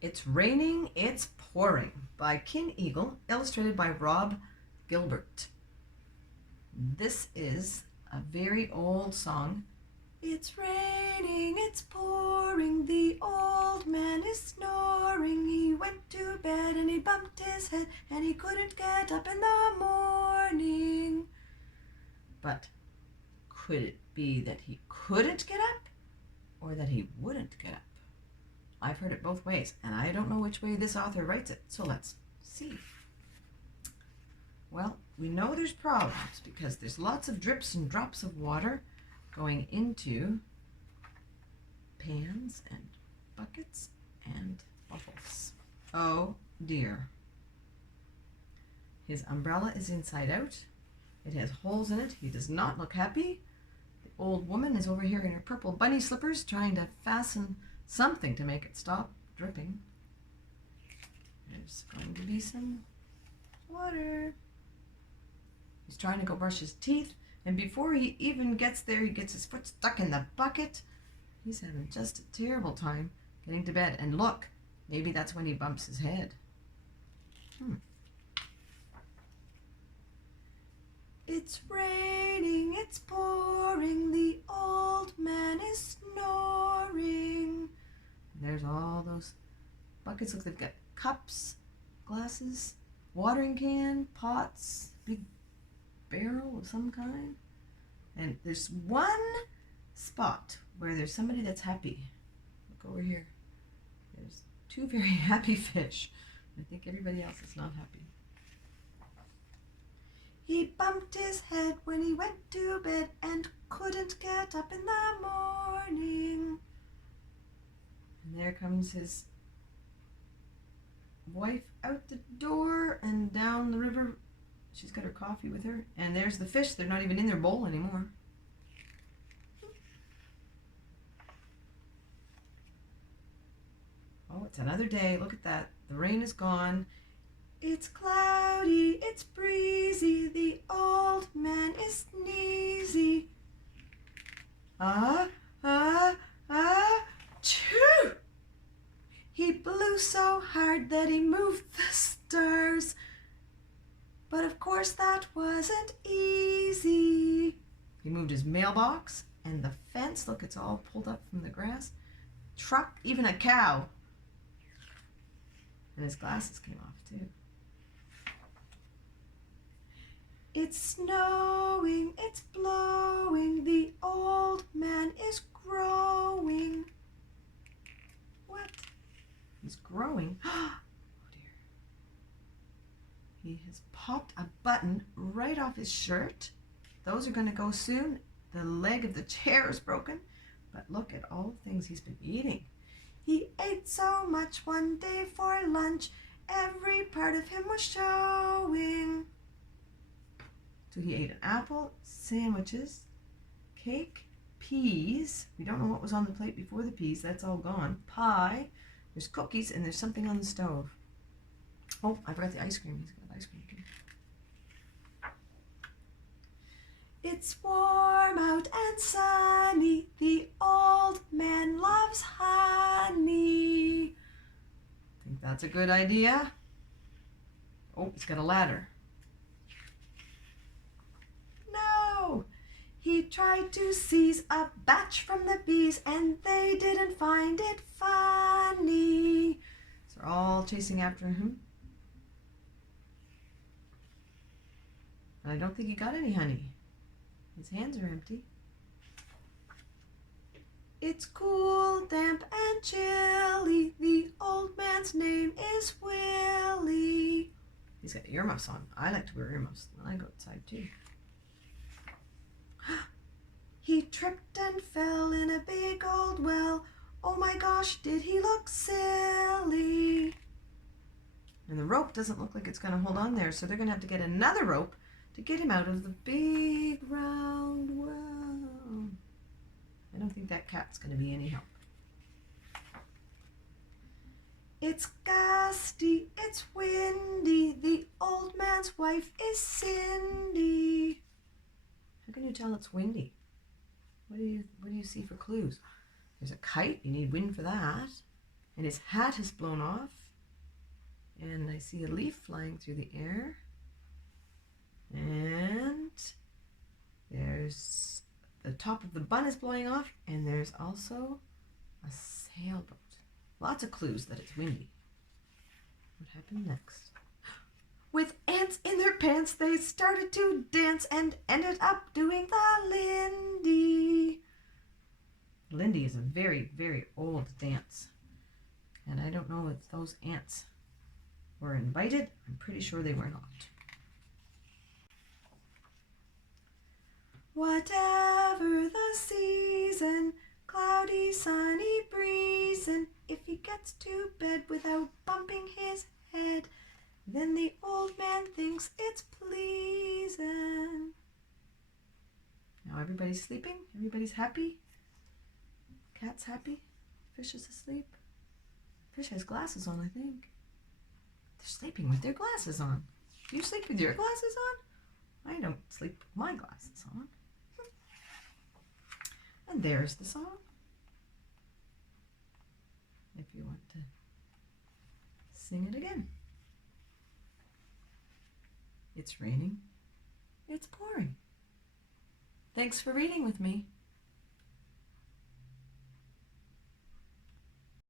It's Raining, It's Pouring by King Eagle, illustrated by Gilbert. This is a very old song. It's raining, it's pouring, the old man is snoring. He went to bed and he bumped his head and he couldn't get up in the morning. But could it be that he couldn't get up or that he wouldn't get up? I've heard it both ways, and I don't know which way this author writes it, so let's see. Well, we know there's problems because there's lots of drips and drops of water going into pans and buckets and bubbles. Oh dear. His umbrella is inside out. It has holes in it. He does not look happy. The old woman is over here in her purple bunny slippers trying to fasten something to make it stop dripping. There's going to be some water. He's trying to go brush his teeth, and before he even gets there, he gets his foot stuck in the bucket. He's having just a terrible time getting to bed. And look, maybe that's when he bumps his head. It's raining, it's pouring, the old man is snoring. There's all those buckets. Look, they've got cups, glasses, watering can, pots, big barrel of some kind. And there's one spot where there's somebody that's happy. Look over here. There's two very happy fish. I think everybody else is not happy. He bumped his head when he went to bed and couldn't get up in the morning. And there comes his wife out the door and down the river. She's got her coffee with her. And there's the fish. They're not even in their bowl anymore. Oh, it's another day. Look at that. The rain is gone. It's cloudy. It's breezy. The old man is sneezy. Choo! He blew so hard that he moved the stars. But of course that wasn't easy. He moved his mailbox and the fence. Look, it's all pulled up from the grass. Truck, even a cow. And his glasses came off too. It's snowing, it's blowing, the old man is growing. What? He's growing? Oh dear. He has popped a button right off his shirt. Those are going to go soon. The leg of the chair is broken. But look at all the things he's been eating. He ate so much one day for lunch. Every part of him was showing. So he ate an apple, sandwiches, cake, peas. We don't know what was on the plate before the peas. That's all gone. Pie. There's cookies, and there's something on the stove. Oh, I forgot the ice cream. He's got ice cream too. It's warm out and sunny. The old man loves honey. Think that's a good idea? Oh, he's got a ladder. No! He tried to seize a batch from the bees, and they didn't find it funny. So they're all chasing after him. And I don't think he got any honey. His hands are empty. It's cool, damp, and chilly. The old man's name is Willie. He's got earmuffs on. I like to wear earmuffs when I go outside too. He tripped and fell in a big old well. Oh my gosh, did he look silly? And the rope doesn't look like it's going to hold on there, so they're going to have to get another rope to get him out of the big round well. I don't think that cat's going to be any help. It's gusty, it's windy, the old man's wife is Cindy. How can you tell it's windy? What do you see for clues? There's a kite, you need wind for that. and his hat is blown off, and I see a leaf flying through the air, and there's the top of the bun is blowing off, and there's also a sailboat. Lots of clues that it's windy. What happened next? With ants in their pants, they started to dance and ended up doing the Lindy. Lindy is a very, very old dance. And I don't know if those ants were invited. I'm pretty sure they were not. Whatever the season, cloudy, sunny breeze, and if he gets to bed without bumping his head, then the old man thinks it's pleasing. Now everybody's sleeping? Everybody's happy? Cat's happy? Fish is asleep? Fish has glasses on, I think. They're sleeping with their glasses on. Do you sleep with your glasses on? I don't sleep with my glasses on. And there's the song. If you want to sing it again. It's raining. It's pouring. Thanks for reading with me.